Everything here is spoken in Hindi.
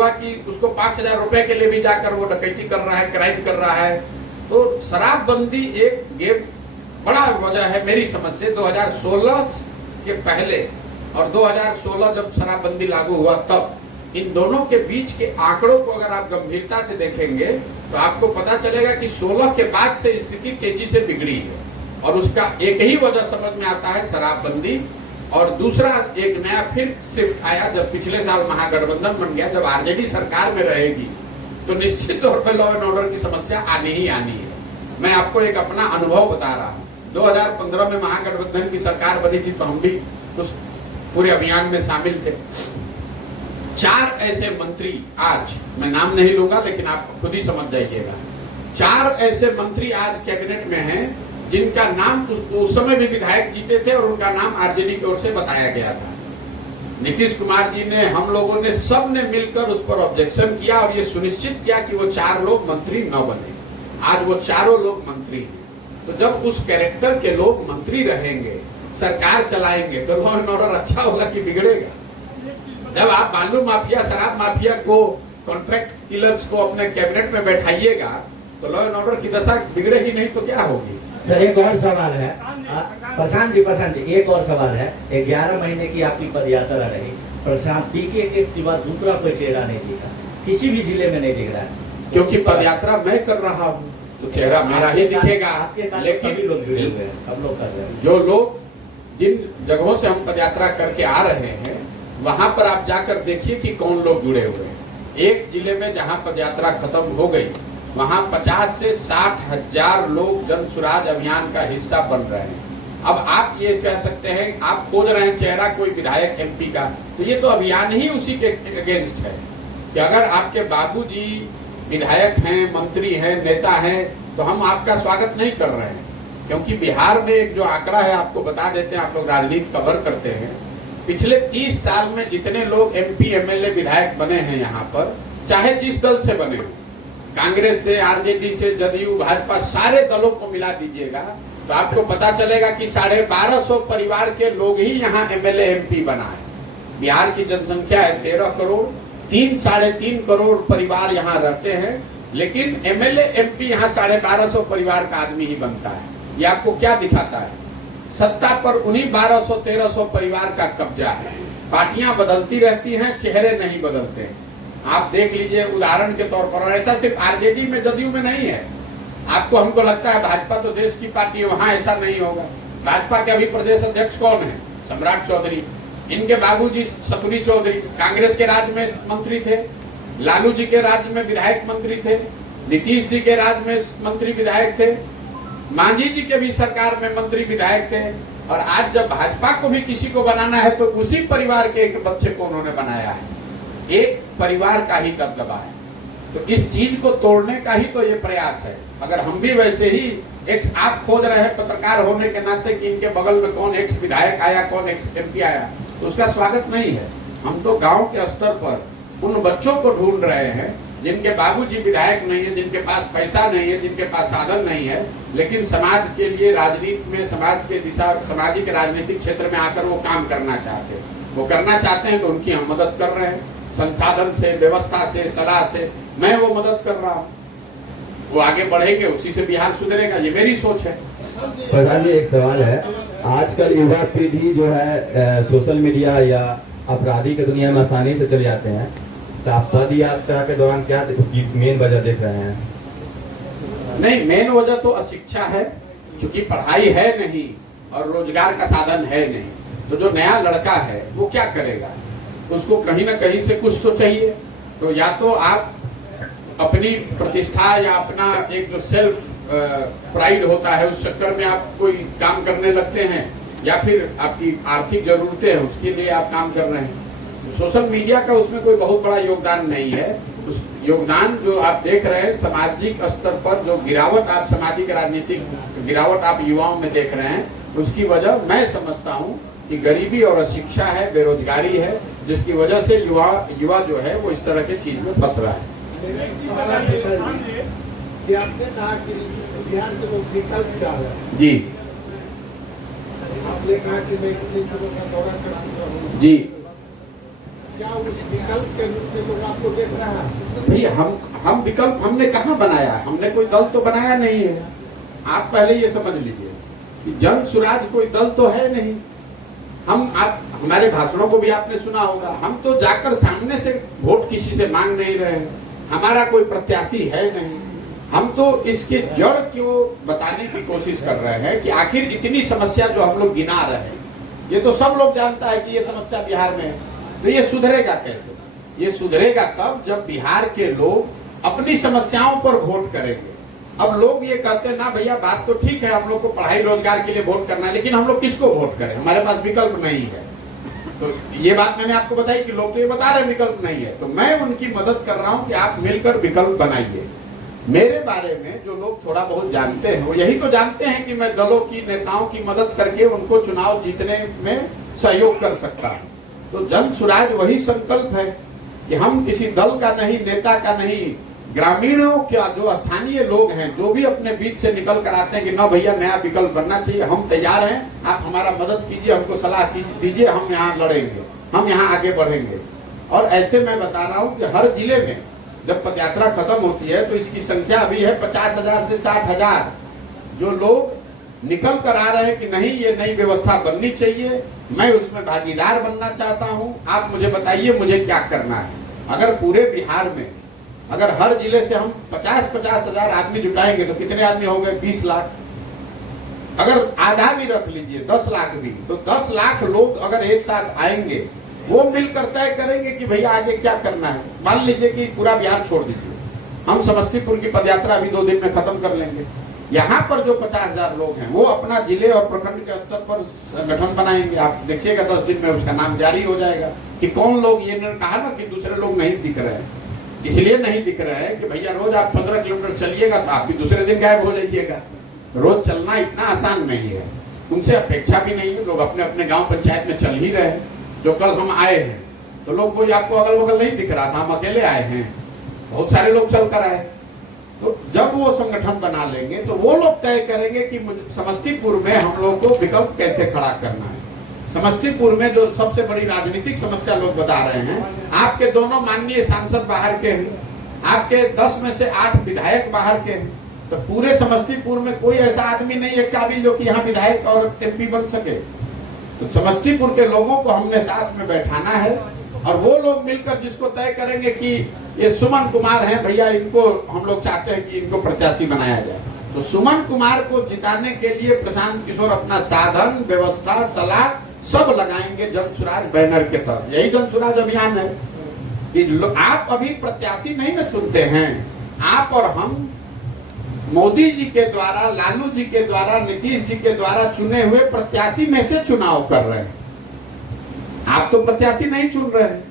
होगा कि उसको 5,000 रुपए के लिए भी जाकर वो डकैती कर रहा है, क्राइम कर रहा है। तो शराबबंदी एक गेम बड़ा वजह है मेरी समझ से। 2016 के पहले और 2016 जब शराबबंदी लागू हुआ तब इन दोनों के बीच के आंकड़ों को अगर आप गंभीरता से देखेंगे तो आपको पता चलेगा कि 16 के बाद से स्थिति तेजी से बिगड़ी है। और उसका एक ही वजह समझ में आता है, शराबबंदी। और दूसरा एक नया फिर शिफ्ट आया जब पिछले साल महागठबंधन बन गया। जब आरजेडी सरकार में रहेगी तो निश्चित तौर पर लॉ एंड ऑर्डर की समस्या आनी ही आनी है। मैं आपको एक अपना अनुभव बता रहा हूँ। 2015 में महागठबंधन की सरकार बनी थी तो हम भी उस पूरे अभियान में शामिल थे। 4 ऐसे मंत्री, आज मैं नाम नहीं लूंगा लेकिन आप खुद ही समझ जाइएगा, 4 ऐसे मंत्री आज कैबिनेट में हैं जिनका नाम उस समय भी विधायक जीते थे और उनका नाम आरजेडी की ओर से बताया गया था। नीतीश कुमार जी ने, हम लोगों ने, सब ने मिलकर उस पर ऑब्जेक्शन किया और ये सुनिश्चित किया कि वो 4 लोग मंत्री न बने। आज वो चारों लोग मंत्री हैं। तो जब उस कैरेक्टर के लोग मंत्री रहेंगे, सरकार चलाएंगे, तो लॉ एंड ऑर्डर अच्छा होगा कि बिगड़ेगा? जब आप बालू माफिया, शराब माफिया को, कॉन्ट्रैक्ट किलर्स को अपने कैबिनेट में बैठाइएगा तो लॉ एंड ऑर्डर की दशा बिगड़ेगी नहीं तो क्या होगी? सर एक और सवाल है प्रशांत जी, एक और सवाल है। 11 महीने की आपकी पदयात्रा रही, प्रशांत पीके के सिवा दूसरा कोई चेहरा नहीं दिखा, किसी भी जिले में नहीं दिख रहा है। क्योंकि पदयात्रा मैं कर रहा हूँ तो चेहरा मेरा ही दिखेगा। लेकिन जो लोग, जिन जगहों से हम पदयात्रा करके आ रहे हैं, वहां पर आप जाकर देखिए कि कौन लोग जुड़े हुए हैं। एक जिले में जहां पदयात्रा खत्म हो गई वहां 50 से 60 हजार लोग जन सुराज अभियान का हिस्सा बन रहे हैं। अब आप ये कह सकते हैं, आप खोज रहे हैं चेहरा कोई विधायक एमपी का, तो ये तो अभियान ही उसी के अगेंस्ट है कि अगर आपके बाबूजी विधायक हैं, मंत्री हैं, नेता हैं, तो हम आपका स्वागत नहीं कर रहे हैं। क्योंकि बिहार में एक जो आंकड़ा है आपको बता देते हैं, आप लोग राजनीति कवर करते हैं, पिछले 30 साल में जितने लोग एमपी, एमएलए, विधायक बने हैं यहाँ पर, चाहे जिस दल से बने हो, कांग्रेस से, आरजेडी से, जदयू, भाजपा, सारे दलों को मिला दीजिएगा तो आपको पता चलेगा कि 1250 परिवार के लोग ही यहाँ एमएलए, एमपी बना है। बिहार की जनसंख्या है 13 करोड़, 3-3.5 करोड़ परिवार यहाँ रहते हैं, लेकिन एमएलए, एमपी यहाँ 1250 परिवार का आदमी ही बनता है। ये आपको क्या दिखाता है? सत्ता पर उन्हीं 1200-1300 परिवार का कब्जा है। पार्टियां बदलती रहती हैं, चेहरे नहीं बदलते। आप देख लीजिए उदाहरण के तौर पर, और ऐसा सिर्फ आरजेडी में, जदयू में नहीं है। आपको, हमको लगता है भाजपा तो देश की पार्टी है, वहां ऐसा नहीं होगा। भाजपा के अभी प्रदेश अध्यक्ष कौन है? सम्राट चौधरी। इनके बाबूजी सतुरी चौधरी कांग्रेस के राज में मंत्री थे, लालू जी के राज में विधायक मंत्री थे, नीतीश जी के राज में मंत्री विधायक थे, मांझी जी के भी सरकार में मंत्री विधायक थे। और आज जब भाजपा को भी किसी को बनाना है तो उसी परिवार के एक बच्चे को उन्होंने बनाया है। एक परिवार का ही दबदबा है। तो इस चीज को तोड़ने का ही तो ये प्रयास है। अगर हम भी वैसे ही एक्स, आप खोज रहे हैं पत्रकार होने के नाते कि इनके बगल में कौन एक्स विधायक आया, कौन एक्स एमपी आया, तो उसका स्वागत नहीं है। हम तो गांव के स्तर पर उन बच्चों को ढूंढ रहे हैं जिनके बाबूजी विधायक नहीं है, जिनके पास पैसा नहीं है, जिनके पास साधन नहीं है, लेकिन समाज के लिए, राजनीति में, समाज के दिशा, सामाजिक राजनीतिक क्षेत्र में आकर वो काम करना चाहते हैं। वो करना चाहते हैं तो उनकी हम मदद कर रहे हैं, संसाधन से, व्यवस्था से, सलाह से। मैं वो मदद कर रहा हूँ, वो आगे बढ़ेंगे, उसी से बिहार सुधरेगा। ये मेरी सोच है। प्रधान जी, एक सवाल है। आजकल युवा पीढ़ी जो है सोशल मीडिया या अपराधी की दुनिया में आसानी से चले जाते हैं, तो आप पद यात्रा के दौरान क्या उसकी मेन वजह देख रहे हैं? नहीं, मेन वजह तो अशिक्षा है, क्योंकि पढ़ाई है नहीं और रोजगार का साधन है नहीं। तो जो नया लड़का है वो क्या करेगा? उसको कहीं ना कहीं से कुछ तो चाहिए। तो या तो आप अपनी प्रतिष्ठा या अपना एक जो सेल्फ प्राइड होता है उस चक्कर में आप कोई काम करने लगते हैं, या फिर आपकी आर्थिक जरूरतें हैं उसके लिए आप काम कर रहे हैं। तो सोशल मीडिया का उसमें कोई बहुत बड़ा योगदान नहीं है। उस योगदान जो आप देख रहे हैं सामाजिक स्तर पर, जो गिरावट आप, सामाजिक राजनीतिक गिरावट आप युवाओं में देख रहे हैं, उसकी वजह मैं समझता हूँ कि गरीबी और अशिक्षा है, बेरोजगारी है, जिसकी वजह से युवा जो है वो इस तरह के चीज में फंस रहा है। जी आपने कहा कि मैं कितने दिनों का दौरा कर चुका हूं। जी, क्या उस विकल्प के रूप में लोग आपको देख रहा है? भैया हम विकल्प हमने कहाँ बनाया है? हमने कोई दल तो बनाया नहीं है। आप पहले ये समझ लीजिए कि जन सुराज कोई दल तो है नहीं। आप हमारे भाषणों को भी आपने सुना होगा, हम तो जाकर सामने से वोट किसी से मांग नहीं रहे हैं, हमारा कोई प्रत्याशी है नहीं। हम तो इसके जड़ क्यों बताने की कोशिश कर रहे हैं कि आखिर इतनी समस्या जो हम लोग गिना रहे हैं, ये तो सब लोग जानता है कि ये समस्या बिहार में है, तो ये सुधरेगा कैसे? ये सुधरेगा तब जब बिहार के लोग अपनी समस्याओं पर वोट करेंगे। अब लोग ये कहते हैं ना भैया बात तो ठीक है, हम लोग को पढ़ाई रोजगार के लिए वोट करना है, लेकिन हम लोग किसको वोट करें? हमारे पास विकल्प नहीं है। तो ये बात मैंने आपको बताई कि लोग तो ये बता रहे हैं विकल्प नहीं है, तो मैं उनकी मदद कर रहा हूं कि आप मिलकर विकल्प बनाइए। मेरे बारे में जो लोग थोड़ा बहुत जानते हैं वो यही तो जानते हैं कि मैं दलों की नेताओं की मदद करके उनको चुनाव जीतने में सहयोग कर सकता हूं। तो जन सुराज वही संकल्प है कि हम किसी दल का नहीं, नेता का नहीं, ग्रामीणों क्या जो स्थानीय लोग हैं जो भी अपने बीच से निकल कर आते हैं कि ना भैया नया विकल्प बनना चाहिए, हम तैयार हैं, आप हमारा मदद कीजिए, हमको सलाह दीजिए, हम यहाँ लड़ेंगे, हम यहाँ आगे बढ़ेंगे। और ऐसे मैं बता रहा हूँ कि हर जिले में जब पदयात्रा खत्म होती है तो इसकी संख्या अभी है 50,000 से 60,000 जो लोग निकल कर आ रहे हैं कि नहीं ये नई व्यवस्था बननी चाहिए, मैं उसमें भागीदार बनना चाहता हूं, आप मुझे बताइए मुझे क्या करना है। अगर पूरे बिहार में अगर हर जिले से हम 50-50 हजार आदमी जुटाएंगे तो कितने आदमी हो गए? 20 लाख। अगर आधा भी रख लीजिए 10 लाख भी, तो 10 लाख लोग अगर एक साथ आएंगे वो मिलकर तय करेंगे कि भैया आगे क्या करना है। मान लीजिए कि पूरा बिहार छोड़ दीजिए, हम समस्तीपुर की पदयात्रा अभी 2 दिन में खत्म कर लेंगे। यहाँ पर जो 50,000 लोग हैं वो अपना जिले और प्रखंड के स्तर पर संगठन बनाएंगे। आप देखिएगा 10 दिन में उसका नाम जारी हो जाएगा कि कौन लोग, ये कहा ना कि दूसरे लोग नहीं दिख रहे हैं, इसलिए नहीं दिख रहे हैं कि भैया रोज आप 15 किलोमीटर चलिएगा तो आप भी दूसरे दिन गायब हो जाइएगा। रोज चलना इतना आसान नहीं है, उनसे अपेक्षा भी नहीं है। लोग अपने अपने गांव पंचायत में चल ही रहे हैं। जो कल हम आए हैं तो लोग कोई आपको अगल बगल नहीं दिख रहा था, हम अकेले आए हैं, बहुत सारे लोग चल कर आए। तो जब वो संगठन बना लेंगे तो वो लोग तय करेंगे कि समस्तीपुर में हम लोग को विकल्प कैसे खड़ा करना है। समस्तीपुर में जो सबसे बड़ी राजनीतिक समस्या लोग बता रहे हैं, आपके दोनों माननीय सांसद बाहर के हैं, आपके 10 में से 8 विधायक बाहर के हैं, तो पूरे समस्तीपुर में कोई ऐसा आदमी नहीं है काबिल जो कि यहाँ विधायक और एमपी बन सके। तो समस्तीपुर के लोगों को हमने साथ में बैठाना है और वो लोग मिलकर जिसको तय करेंगे कि ये सुमन कुमार हैं भैया, इनको हम लोग चाहते हैं कि इनको प्रत्याशी बनाया जाए। तो सुमन कुमार को जिताने के लिए प्रशांत किशोर अपना साधन, व्यवस्था, सलाह सब लगाएंगे जन सुराज बैनर के तहत। यही जन सुराज अभियान है कि आप अभी प्रत्याशी नहीं न चुनते हैं, आप और हम मोदी जी के द्वारा, लालू जी के द्वारा, नीतीश जी के द्वारा चुने हुए प्रत्याशी में से चुनाव कर रहे हैं। आप तो प्रत्याशी नहीं चुन रहे हैं।